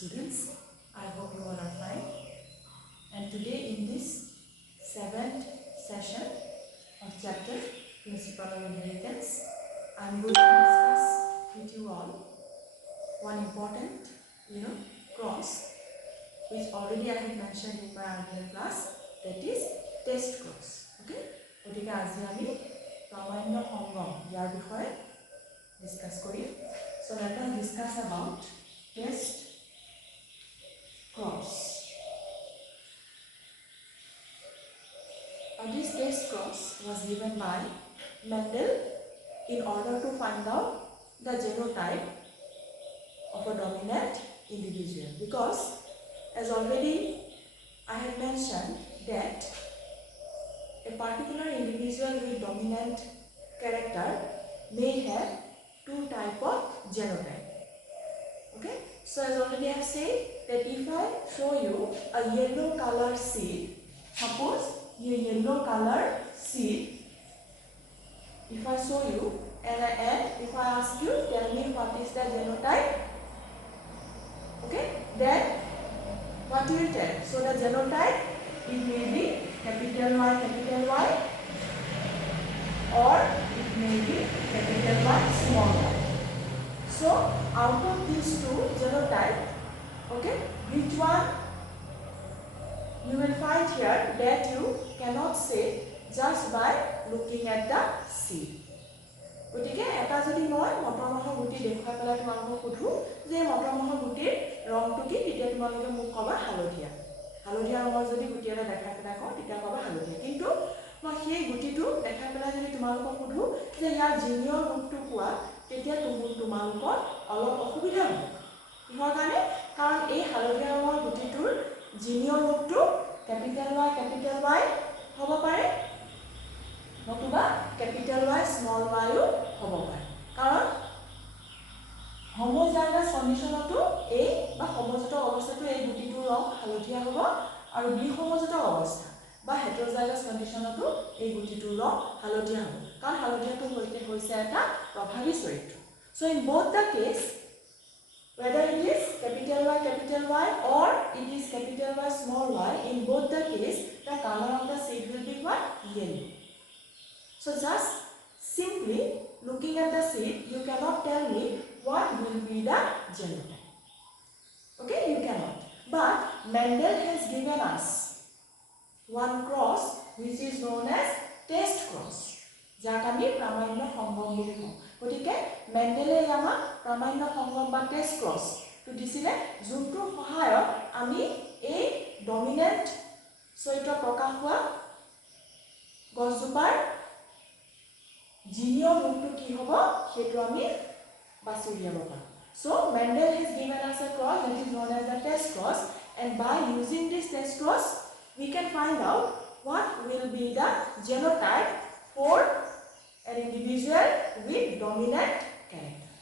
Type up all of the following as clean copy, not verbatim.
students. I hope you all are fine. And today in this 7th session of chapter Principle of Inheritance, I am going to discuss with you all one important, cross, which already I have mentioned in my earlier class, that is test cross. Okay? গতিকে আজি আমি প্ৰামাণ্য সংগম ইয়াৰ বিষয়ে discuss Karim. So let us discuss about test cross. This test cross was given by Mendel in order to find out the genotype of a dominant individual, because as already I have mentioned that a particular individual with dominant character may have two types of genotype. Okay, so as already I have said that if I show you a yellow color seed, suppose a yellow color seed, if I show you and if I ask you, tell me what is the genotype, okay, then what you will tell? So the genotype, it may be capital Y, or it may be capital Y, small y. So out of these two genotypes, okay, which one you will find here that you cannot say just by looking at the seed. গতিকে এটা যদি মই মটৰমাহৰ গুটি দেখুৱাই পেলাই তোমালোকক সুধো যে মটৰমাহৰ গুটিৰ ৰংটো কি, তেতিয়া তোমালোকে মোক ক'বা হালধীয়া. হালধীয়া ৰঙৰ যদি গুটি এটা দেখাই পেলাই কওঁ তেতিয়া ক'বা হালধীয়া. কিন্তু মই সেই গুটিটো দেখাই পেলাই যদি তোমালোকক সুধো যে ইয়াৰ জিনিয়ৰ ৰূপটো কোৱা, তেতিয়া তোমালোকৰ অলপ অসুবিধা হ'ব. কিহৰ কাৰণে? কাৰণ এই হালধীয়া ৰঙৰ গুটিটোৰ জিনিয়ৰ ৰূপটো কেপিটেল Y হ'ব পাৰে, নতুবা কেপিটেল Y স্মল yও হ'ব পাৰে. কাৰণ হোমোজাইগাছ কণ্ডিশ্যনতো এই বা সমজাত অৱস্থাটো এই গুটিটোৰ ৰং হালধীয়া হ'ব, আৰু বিসমজাত অৱস্থা বা হেটেৰোজাইগাছ কণ্ডিশ্যনতো এই গুটিটোৰ ৰং হালধীয়া হ'ব, কাৰণ হালধীয়াটো হৈছে এটা প্ৰভাৱী চৰিত্ৰ. So in both the case, whether it is capital Y or it is capital Y small y, in both the case the color of the seed will be what? Yellow. So just simply looking at the seed, you cannot tell me what will be the genotype. Okay, you cannot. But Mendel has given us one cross which is known as test cross. যাক আমি প্ৰামাণ্য সংগম বুলি কওঁ. গতিকে মেণ্ডেলে আমাক প্ৰামাণ্য সংগম বা test cross টো দিছিলে, যোনটোৰ সহায়ত আমি এই ডমিনেণ্ট চৰিত্ৰ প্ৰকাশ হোৱা গছজোপাৰ জিনিয়ৰ ৰূপটো কি হ'ব সেইটো আমি বাছি উলিয়াব পাৰোঁ. So Mendel has given us a cross that is known as the test cross, and by using this test cross we can find out what will be the genotype for an individual with dominant character,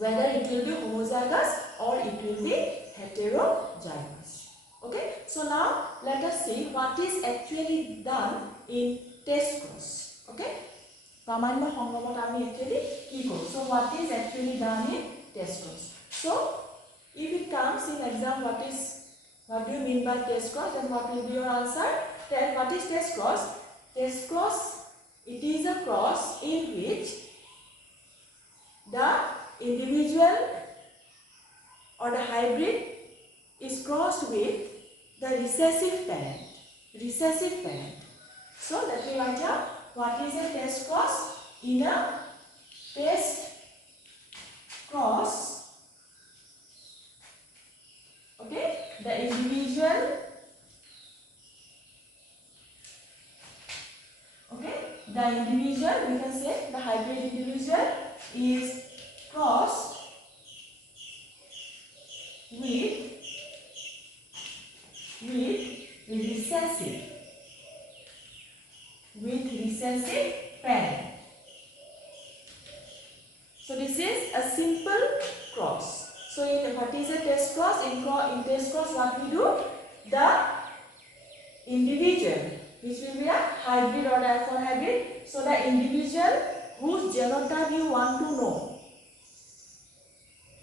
whether it will be homozygous or it will be heterozygous. Okay, so now let us see what is actually done in test cross. Okay, প্ৰামাণ্য সংগমত আমি actually কি কৰোঁ? So what is actually done in test cross? So if it comes in exam, what do you mean by test cross, and what will be your answer? Then what is test cross? Test cross, it is a cross in which the individual or the hybrid is crossed with the recessive parent. So let me write here, what is a test cross? In a test cross, okay, the individual, we can say the hybrid individual is crossed with recessive parent. So this is a simple cross. So what is a test cross? In test cross, what we do? The individual, which will be a hybrid or the F1 hybrid. So the individual whose genotype you want to know,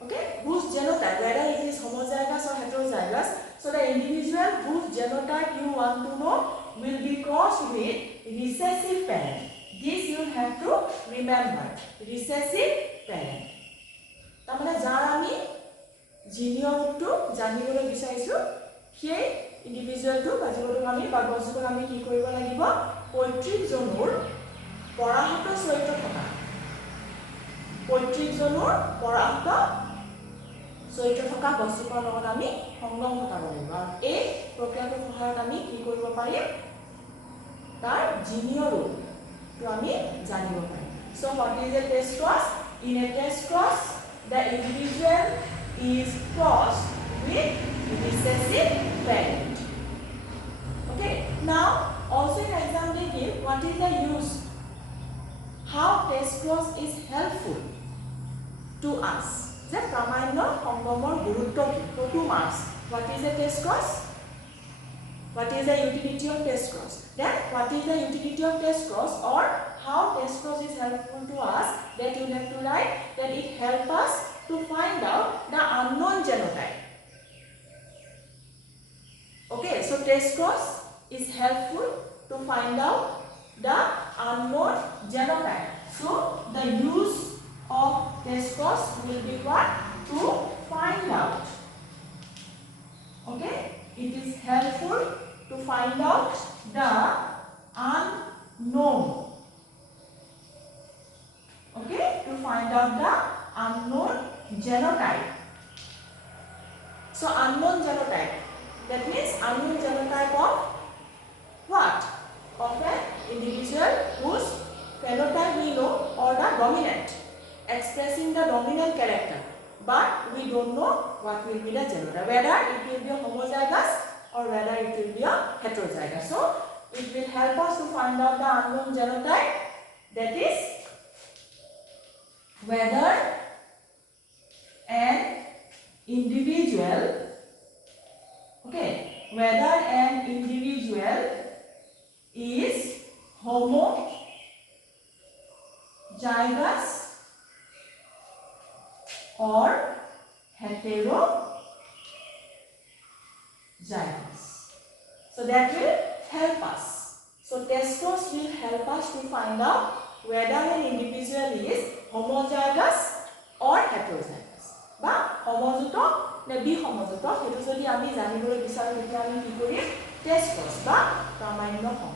okay, whose genotype, whether it is homozygous or heterozygous. So the individual whose genotype you want to know will be crossed with recessive parent. This you have to remember. Recessive parent. Tamane jar ami genome to janibole bisarisu সেই ইন্ডিভিজুৱেলটো বা জীৱটোক আমি বা গছজোপাক আমি কি কৰিব লাগিব পৈতৃক জনুৰ পৰাহত চৰিত্ৰ থকা পৈতৃক জনুৰ পৰাহত চৰিত্ৰ থকা গছজোপাৰ লগত আমি সংগম ঘটাব লাগিব আৰু এই প্ৰক্ৰিয়াটোৰ সহায়ত আমি কি কৰিব পাৰিম তাৰ জিনীয় ৰূপটো আমি জানিব পাৰিম so what is a test cross in a test cross the individual is crossed with recessive parent. Okay, now also in exam they give what is the use, how test cross is helpful to us. The pramanya sangomor gurutto ki 2 marks. What is a test cross? What is the utility of test cross? Then what is the utility of test cross or how test cross is helpful to us, that you have to write that it helps us to find out the unknown genotype. Okay, so test cross is helpful to find out the unknown genotype. So the use of test cross will be what? To find out. Okay, it is helpful to find out the unknown. Okay, to find out the unknown genotype. So unknown genotype. That means unknown genotype of what? Of an individual whose phenotype we know or the dominant, expressing the dominant character, but we don't know what will be the genotype, whether it will be a homozygous or whether it will be a heterozygous. So it will help us to find out the unknown genotype, that is whether an individual whether an individual is homozygous or heterozygous. So that will help us. So test cross will help us to find out whether an individual is homozygous or heterozygous. Ba homozygote ne bihomozygote hetu jodi ami janibole bisaru তেতিয়া আমি কি কৰিম test cross ba pramanya Sangam.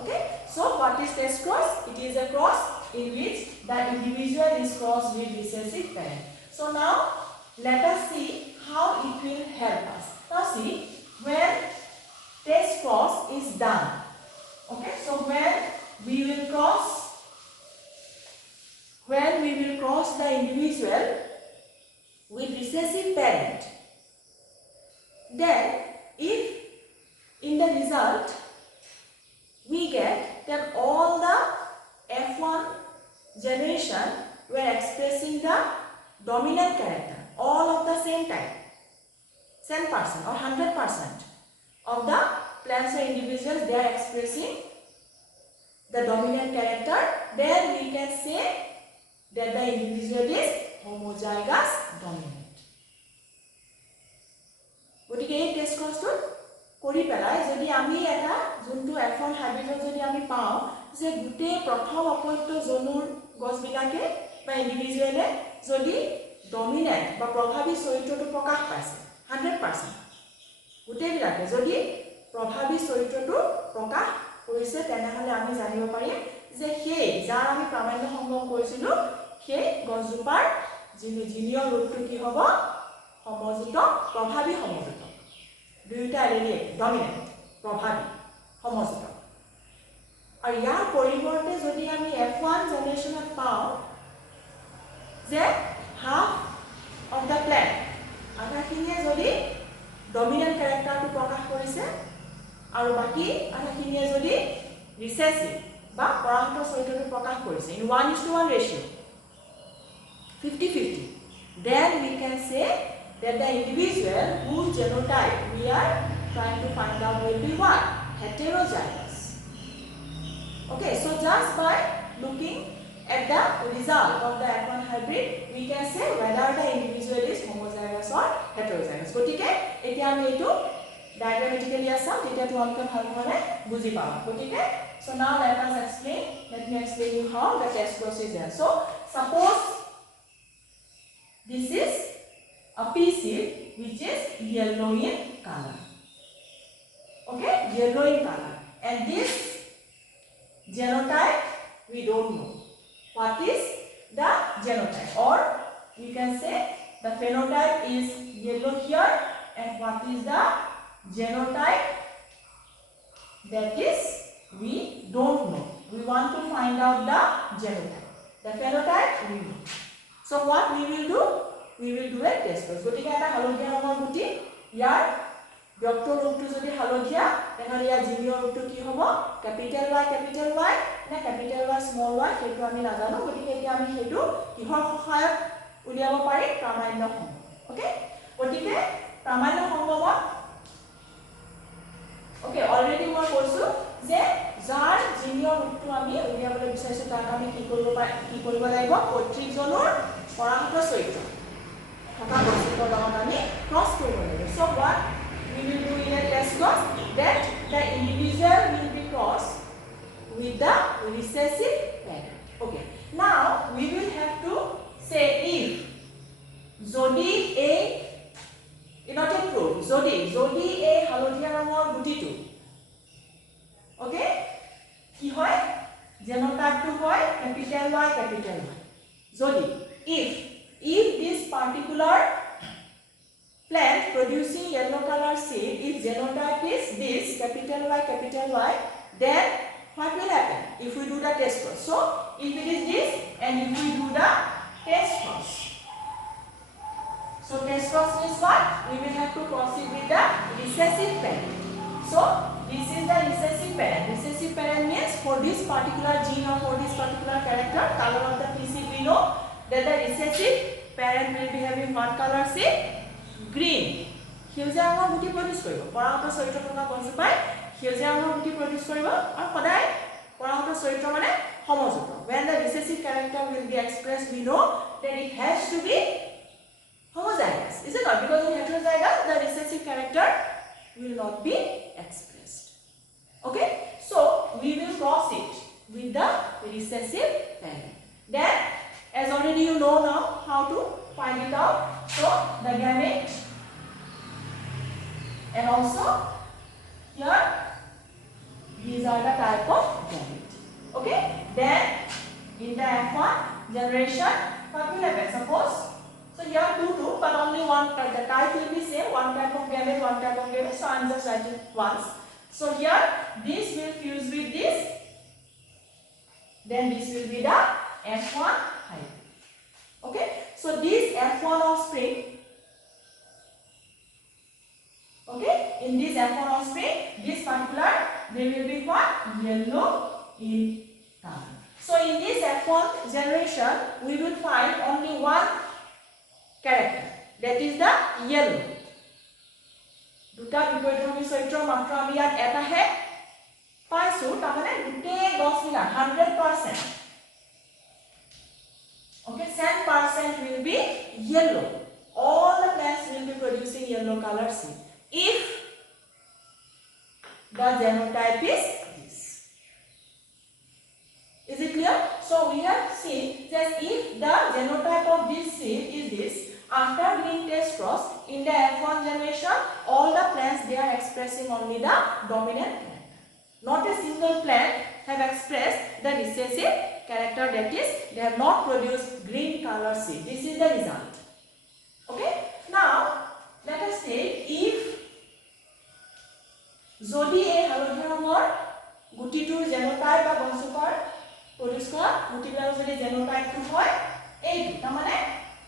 Okay, so what is test cross? It is a cross in which the individual is crossed with recessive parent. So now let us see how it will help us. Now see, when test cross is done, okay, so when we will cross the individual with recessive parent, then if in the result we get that all the F1 generation were expressing the dominant character, all of the same type, 10% or 100% of the plants or individuals they are expressing the dominant character, then we can say that the individual is homozygous dominant. গতিকে এই test ক্ৰছটো কৰি পেলাই যদি আমি এটা যোনটো F1 হাইব্ৰিডৰ যদি আমি পাওঁ যে গুটেই প্ৰথম অপত্য জনুৰ গছবিলাকে বা ইন্ডিভিজুৱেলে যদি ডমিনেন্ট বা প্ৰভাৱী চৰিত্ৰটো প্ৰকাশ পাইছে 100%, গুটেইবিলাকে যদি প্ৰভাৱী চৰিত্ৰটো প্ৰকাশ কৰিছে, তেনেহ'লে আমি জানিব পাৰিম যে সেই যাৰ আমি প্ৰামাণ্য সংগম কৰিছিলোঁ সেই গছজোপাৰ জিনীয় ৰূপটো কি হ'ব? সমযুত, প্ৰভাৱী সমযুত, দুয়োটা এলেনিয়ে ডমিনেন্ট, প্ৰভাৱী সমযুত। আৰু ইয়াৰ পৰিৱৰ্তে যদি আমি F1 জেনেৰেশ্যনত পাওঁ যে হাফ অফ দ্য প্লেণ্ট, আধাখিনিয়ে যদি ডমিনেন্ট কেৰেক্টাৰটো প্ৰকাশ কৰিছে আৰু বাকী আধাখিনিয়ে যদি ৰিচেছিভ বা পৰাহত চৰিত্ৰটো প্ৰকাশ কৰিছে in 1:1 ratio' 50-50, then we can say that the individual whose genotype we are trying to find out will be what? Heterozygous. Okay, so just by looking at get the result of the F1 hybrid, we can say whether the individual is homozygous or heterozygous. গতিকে এতিয়া আমি এটো diagrammatically Assam তেতিয়া তোমালোকে ভালভাবে বুজি পাবা গতিকে so now let me explain you how the test process is there. So suppose this is a pea seed which is yellow in color, okay, yellow in color, and this genotype we don't know what is the genotype, or we can say the phenotype is yellow here, and what is the genotype, that is we don't know. We want to find out the genotype. The phenotype we know. So what we will do? We will do a test process. গতিকে এটা হালধীয়া ৰঙৰ গুটি ইয়াৰ doctor ৰূপটো যদি হালধীয়া তেনেহলে ইয়াৰ junior ৰূপটো কি হ'ব ক্যাপিটেল Y নে ক্যাপিটেল Y স্মল y সেইটো আমি নাজানো গতিকে এতিয়া আমি সেইটো কিহৰ সহায়ত উলিয়াব পাৰি প্ৰামাণ্য সংগম ওকে গতিকে প্ৰামাণ্য সংগমত ওকে অলৰেডি মই কৈছো যে যাৰ জিনিয়ৰ ৰূপটো আমি উলিয়াবলৈ বিচাৰিছো তাক আমি কি কৰিব লাগিব পৈতৃকজনৰ পৰাগত চৰিত্ৰ থকা বস্তুৰ লগত আমি ক্ৰছ কৰিব লাগিব so what we will do in a test cross that the individual will be crossed with the recessive parent. Okay, now we will have to say if jodi a not a proof jodi a halodhia rangor gutitu okay ki hoy genotype to hoy capital Y jodi if this particular plant producing yellow color seed, if genotype is this capital Y, then what will happen if we do the test cross? So if it is this and if we do the test cross, so test cross means what? We will have to cross it with the recessive parent. So this is the recessive parent. Recessive parent means for this particular gene or for this particular character, color of the PC we know that the recessive parent will be having what color seed? Green. সেউজীয়া ৰঙৰ গুটি produce কৰিব পৰাগত চৰিত্ৰ থকা বস্তুপাই সেউজীয়া ৰঙৰ গুটি produce কৰিব আৰু সদায় পৰাগত চৰিত্ৰ মানে সমযুক্ত when the recessive character will be expressed we know that it has to be homozygous is it not because in heterozygous the recessive character will not be expressed okay so we will cross it with the recessive parent then as already you know now how to find it out so the gamete and also here these are the type of gamete okay then in the F1 generation what will happen suppose so here two but only one type the type will be same one type of gamete so I am just writing once so here this will fuse with this then this will be the F1 hybrid okay so this F1 offspring okay in this F1 offspring this particular they will be what yellow in color so in this F1 generation we will find only one character that is the yellow দুটা বিপৰীতধৰ্মী চৰিত্ৰ মাত্ৰ আমি ইয়াত এটাহে পাইছো তাৰমানে গোটেই গছ মিলা 100% okay 10% will be yellow all the plants will be producing yellow color seed if the genotype is this is it clear so we have seen that if the genotype of this seed is this after doing test cross in the F1 generation all the plants they are expressing only the dominant plant not a single plant have expressed the recessive character that is they have not produced green color seed this is the result okay now let us say if jodi a halodhia rangor gutitur genotype ba bonsupar produce kora gutibilar jodi genotype tu hoy eitu tamane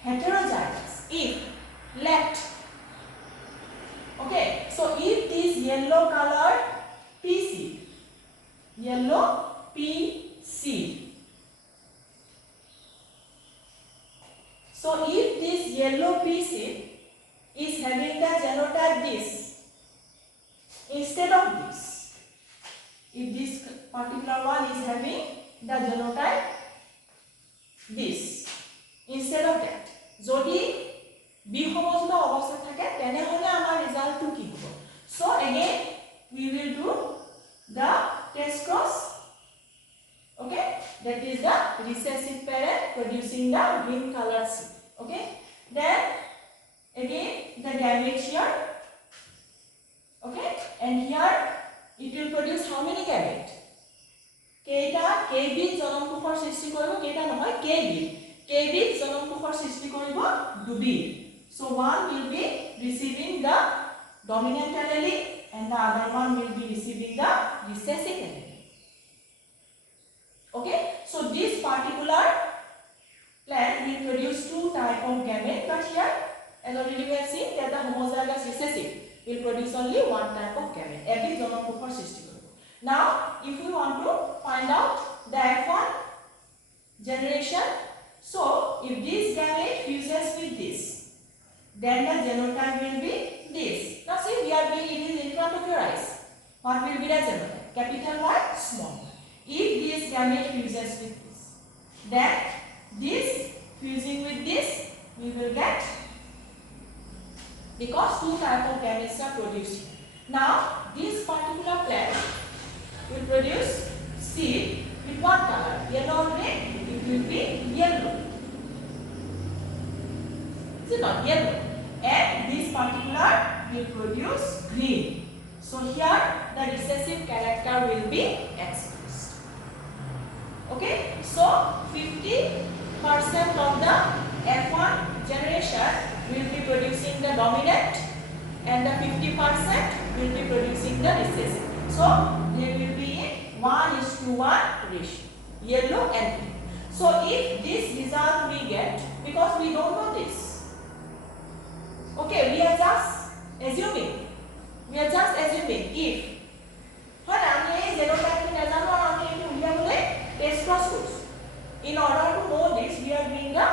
heterozygous if left okay so if this yellow color pea seed yellow pea seed so if this yellow pea seed is having the genotype this instead of this if this particular one is having the genotype this instead of that. Jodi বিসমযুক্ত অৱস্থা থাকে তেনেহলে আমাৰ ৰিজাল্টটো কি হ'ব? So again we will do the test cross. Okay, that is the recessive parent producing the green colored seed. Okay, then again the gamete here. Okay, and here it will produce how many gamete? Keita KB জনমকোষৰ সৃষ্টি কৰিব, কেইটা নহয় KB জনমকোষৰ সৃষ্টি কৰিব দুবি. So one will be receiving the dominant allele and the other one will be receiving the recessive allele. Okay, so this particular plant will produce two type of gamete, but here as already we have seen that the homozygous recessive will produce only one type of gamete. Every জনমকোষৰ সৃষ্টি কৰিব. Now if we want to find out the F1 generation, so if this gamete fuses with this, then the genotype will be this. Now see, we are doing it is in front of your eyes. What will be the genotype? Capital Y, small y. If this gamete fuses with this, then this fusing with this, we will get, because two type of gametes are produced. Now this particular plant will produce seed with what color? Yellow or red? It will be yellow. Is it not yellow? And this particular will produce green. So here the recessive character will be expressed. Okay, so 50% of the F1 generation will be producing the dominant and the 50% will be producing the recessive. So there will be a 1:1 ratio, yellow and green. So if this result we get, because we don't know this, okay, we are just assuming if when আমি এই genotype নাজানো আৰু আমি এটো উলিয়াবলে test cross কৰিছো. In order to know this, we are doing the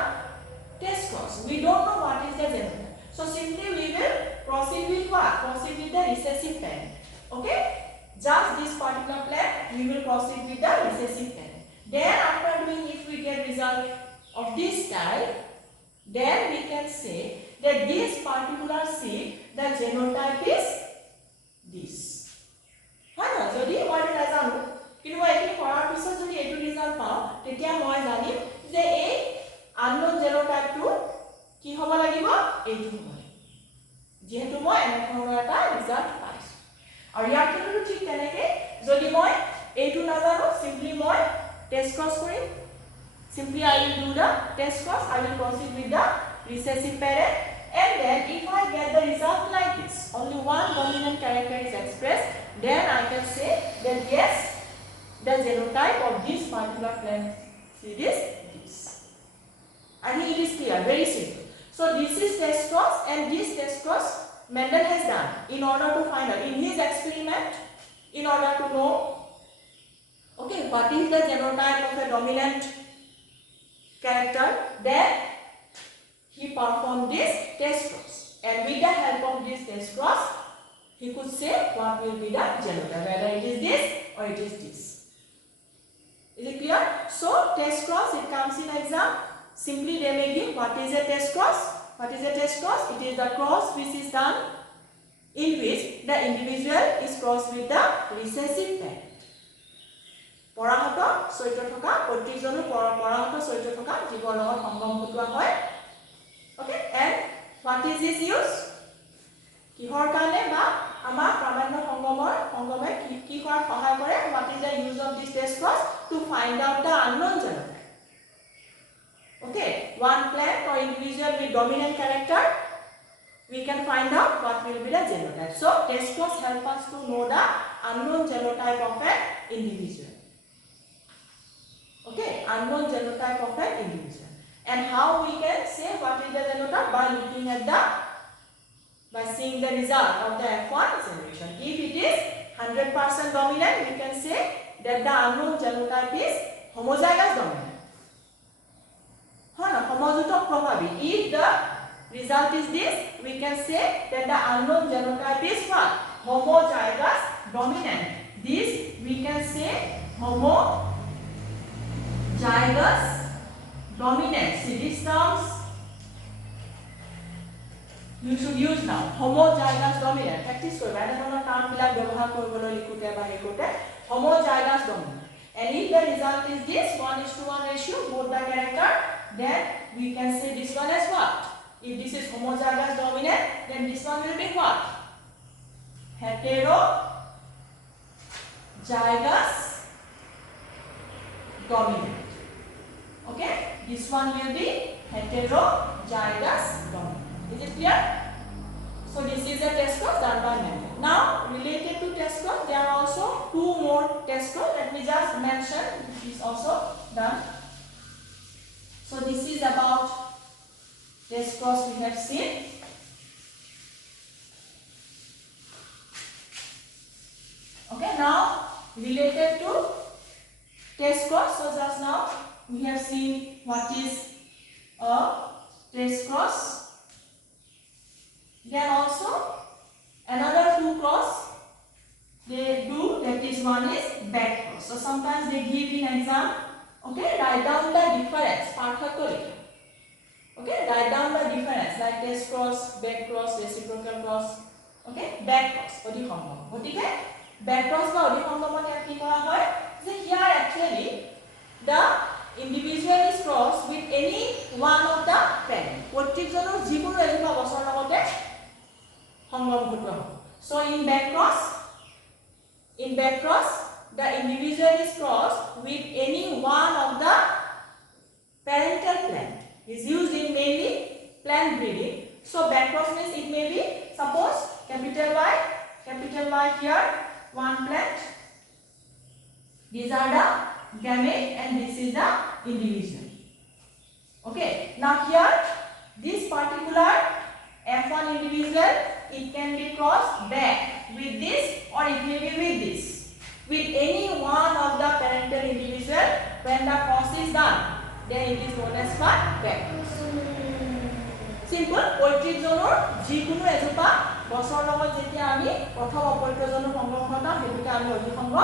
test cross. We don't know what is the genotype, so simply we will proceed with what? Proceed with the recessive parent. Okay, just this particular plant we will proceed with the recessive parent. Then after doing, if we get result of this type, then we can say that this particular seed, the genotype is this. হয় না? যদি মই নাজানো কিন্তু মই এটি কৰাৰ পিছত যদি এটো ৰিজাল্ট পাও, তেতিয়া মই জানিম যে এই আননোন জেনোটাইপটো কি হ'ব লাগিব, এইটো হ'ব লাগিব, যেহেতু মই এনেধৰণৰ এটা ৰিজাল্ট পাইছো. আৰু ইয়াৰ ক্ষেত্ৰতো ঠিক তেনেকৈ যদি মই এইটো নাজানো, সিম্পলি মই test cross Karim. Simply I will do the test cross. I will proceed with the recessive parent, and then if I get the result like this, only one dominant character is expressed, then I can say that yes, the genotype of this particular plant seed is this. I think it is clear, very simple. So this is test cross, and this test cross Mendel has done in order to find out in his experiment, in order to know, okay, what is the genotype of a dominant character. Then he performed this test cross, and with the help of this test cross he could say what will be the genotype, whether it is this or it is this. Is it clear? So test cross, it comes in exam. Simply they may give what is a test cross. What is a test cross? It is the cross which is done in which the individual is crossed with the recessive parent. পৰাহত চৈত্ৰ থকা প্ৰতিজনৰ পৰাহত চৈত্ৰ থকা জীৱৰ লগত সংগম ঘটোৱা হয়. Okay, and what is this use? কিহৰ কাৰণে বা আমাৰ প্ৰামাণ্য সংগমে কি কৰাত সহায় কৰে? What is the use of this test cross? To find out the unknown genotype. Okay, one plant or individual with dominant character, we can find out what will be the genotype. So test cross help us to know the unknown genotype of an individual. Okay, unknown genotype of an individual. And how we can say what is the genotype? By looking at by seeing the result of the F1 generation. If it is 100% dominant, we can say that the unknown genotype is homozygous dominant. Homozygotic probably. If the result is this, we can say that the unknown genotype is what? Homozygous dominant. This we can say homozygous dominant. See these terms you should use now. Homozygous dominant. Practice koriba. Ena dhoronor term bilak byabhar koribole likute ba hekote homozygous dominant. And if the result is this 1:1 ratio both the character, then we can say this one as what? If this is homozygous dominant, then this one will be what? Heterozygous dominant. Okay, this one will be heterozygous dominant. Is it clear? So this is a test scores done by Mendel. Now related to test scores, there are also two more test scores. Let me just mention this is also done. So this is about test scores we have seen. Okay, now related to test scores. So just now we have seen what is a test scores. Then also another two cross they do, that is one is back cross. So sometimes they give in exam, okay, write down the difference, parthakya likha. Okay, write down the difference like test cross, back cross, reciprocal cross. Okay, back cross অধিসংগম. গতিকে back cross বা অধিসংগমত কি কৰা হয় যে here actually the individual is crossed with any one of the parent. প্ৰত্যেকজনৰ যিকোনো এজোপা গছৰ লগতে সংগম ঘটোৱা হ'ব. So in back cross the individual is crossed with any one of the parental plant. Is used in mainly plant breeding. So back cross means it may be suppose capital Y here one plant. These are the gamete and this is the individual. Okay, now here this particular F1 individual, it can be crossed back with this or it may be with this, with any one of the parental individual. When the cross is done, then it is known as what? Back cross. Simple. Poultry zonor jikono ejopa gosor logot jetia ami prothom opoltrojonor সংগম ঘটা হেতুকে আমি অধিসংগ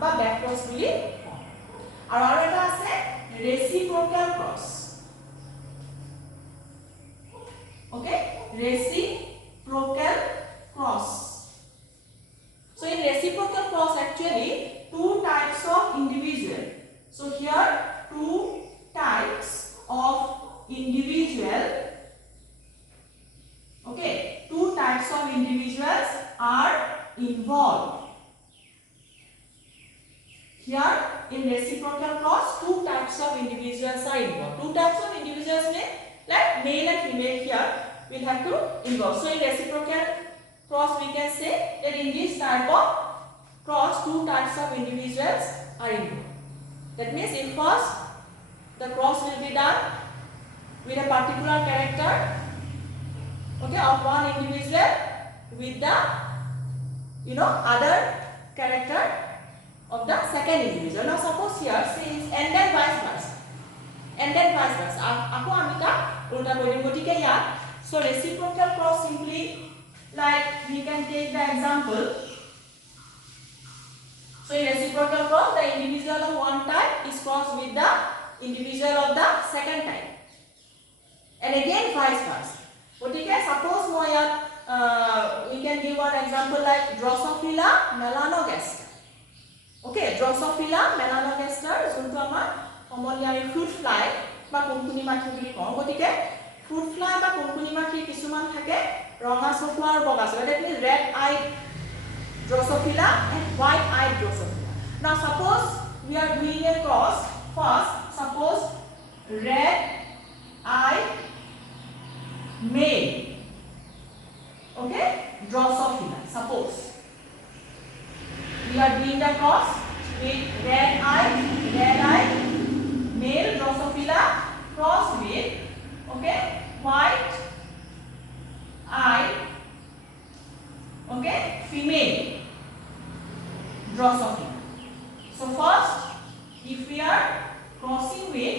বা back cross বুলি কওঁ. আৰু এটা আছে reciprocal cross. Okay, reciprocal cross. So in reciprocal cross actually two types of individual. So here two types of individual. Okay, two types of individuals are involved. Here in reciprocal cross two types of individuals are involved. Two types of individuals mean like male and female here will have to involve. So in reciprocal cross we can say that in this type of cross two types of individuals are involved. That means if first the cross will be done with a particular character, okay, of one individual with the other character of the second individual. Now suppose here since and then vice versa. Ako ami ta ulta korim gotike ya. So reciprocal cross simply like we can take the example. So in reciprocal cross the individual of one type is crossed with the individual of the second type. And again vice versa. Okay, suppose we can give one example like Drosophila melanogaster. Okay, Drosophila melanogaster যোনটো আমাৰ commonly আমি fruit fly বা কুনকুনি মাখি বুলি কওঁ. গতিকে fruit fly বা কুনকুনি মাখি কিছুমান থাকে ৰঙা চকুৱা আৰু বগা চকুৱা. That means red eyed Drosophila and white eyed Drosophila. Now suppose we are doing a cross. First suppose red eyed male, okay, Drosophila. Suppose we are doing the cross with red eyed male Drosophila cross with, okay, white eyed, okay, female Drosophila. So first if we are crossing with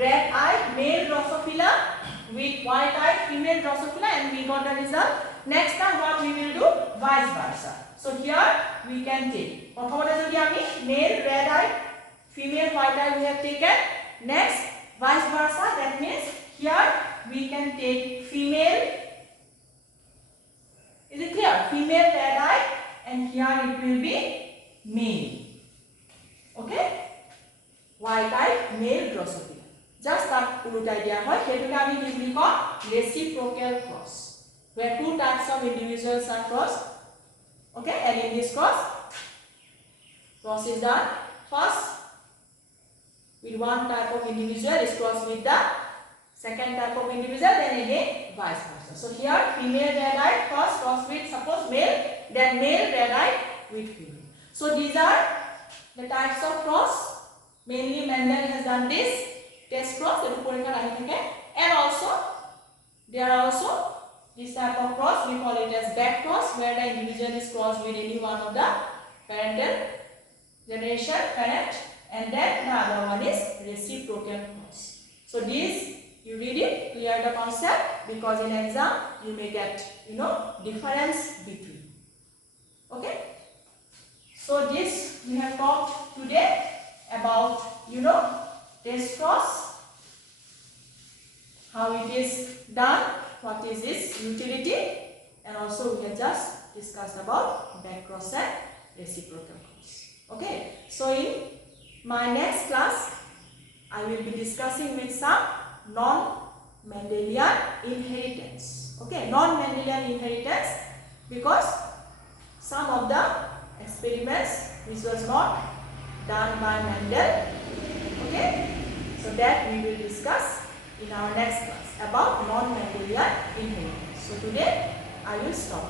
red eyed male Drosophila with white eyed female Drosophila and we got the result. Next time what we will do? Vice versa. So here we can take male red eyed female white eyed we have taken. Next vice versa. That means here we can take female. Is it clear? Female red-eye, and here it will be male. Okay? White-eyed male Drosophila. Just that urutai dia hoy. Hetuke ami ki buli kau reciprocal cross, where two types of individuals are crossed. Okay? And in this cross is done first with one type of individual is crossed with the second type of individual, then again vice versa. So here female red-eyed first crossed with suppose male, then male red-eyed with female. So these are the types of cross. Mainly Mendel has done this test cross, and also there are also this type of cross, we call it as back cross, where the individual is crossed with any one of the parental generation parent, and then the other one is reciprocal cross. So these you read it, clear the concept, because in exam you may get difference between. Okay. So this we have talked today about test cross, how it is done, what is its utility, and also we have just discussed about back cross and reciprocal cross. Okay. So in my next class I will be discussing with some non-Mendelian inheritance. Okay, non-Mendelian inheritance, because some of the experiments which was not done by Mendel. Okay, so that we will discuss in our next class about non-Mendelian inheritance. So today I will stop.